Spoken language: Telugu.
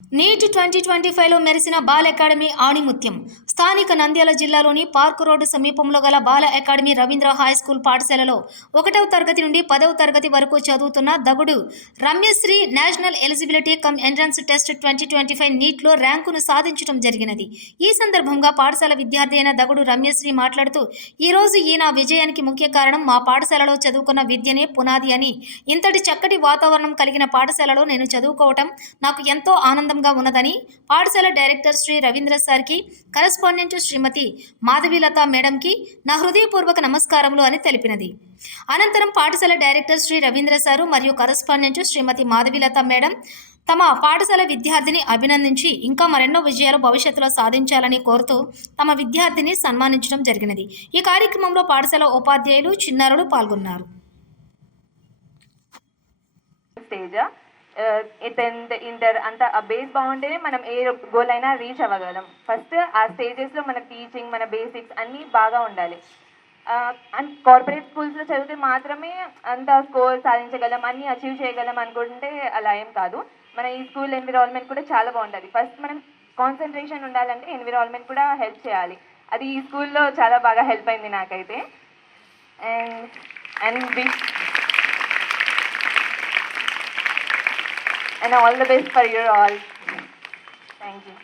నీట్ 2025లో మెరిసిన బాల అకాడమీ ఆణిముత్యం. స్థానిక నంద్యాల జిల్లాలోని పార్క్ రోడ్డు సమీపంలో గల Bala academy Ravindra high school పాఠశాలలో 1వ తరగతి నుండి 10వ తరగతి వరకు చదువుతున్న Dagudu Ramyasri national eligibility cum entrance test 2025 నీట్లో ర్యాంకును సాధించడం జరిగినది. ఈ సందర్భంగా పాఠశాల విద్యార్థి అయిన దగుడు రమ్యశ్రీ మాట్లాడుతూ, ఈరోజు ఈ నా విజయానికి ముఖ్య కారణం మా పాఠశాలలో చదువుకున్న విద్యనే పునాది అని, ఇంతటి చక్కటి వాతావరణం కలిగిన పాఠశాలలో నేను చదువుకోవటం నాకు ఎంతో ఆనందంగా ఉన్నదని, పాఠశాల డైరెక్టర్ శ్రీ రవీంద్ర సార్కి, కరెస్పాండెంట్ శ్రీమతి మాధవీలత మేడంకి నా హృదయపూర్వక నమస్కారములు అని తెలిపినది. అనంతరం పాఠశాల డైరెక్టర్ శ్రీ రవీంద్ర సారు మరియు కరెస్పాండెంట్ శ్రీమతి మాధవీలత మేడం తమ పాఠశాల విద్యార్థిని అభినందించి ఇంకా మరెన్నో విజయాలు భవిష్యత్తులో సాధించాలని కోరుతూ తమ విద్యార్థిని సన్మానించడం జరిగినది. ఈ కార్యక్రమంలో పాఠశాల ఉపాధ్యాయులు, చిన్నారులు పాల్గొన్నారు. ఇంటర్ అంతా ఆ బేస్ బాగుంటేనే మనం ఏ గోల్ అయినా రీచ్ అవ్వగలం. ఫస్ట్ ఆ స్టేజెస్లో మన టీచింగ్, మన బేసిక్స్ అన్నీ బాగా ఉండాలి. అండ్ కార్పొరేట్ స్కూల్స్లో చదివితే మాత్రమే అంత స్కోర్ సాధించగలం, అన్నీ అచీవ్ చేయగలం అనుకుంటే అలా ఏం కాదు. మన ఈ స్కూల్ ఎన్విరాన్మెంట్ కూడా చాలా బాగుంటుంది. ఫస్ట్ మనం కాన్సన్ట్రేషన్ ఉండాలంటే ఎన్విరాన్మెంట్ కూడా హెల్ప్ చేయాలి. అది ఈ స్కూల్లో చాలా బాగా హెల్ప్ అయింది నాకైతే. And all the best for you all. Thank you.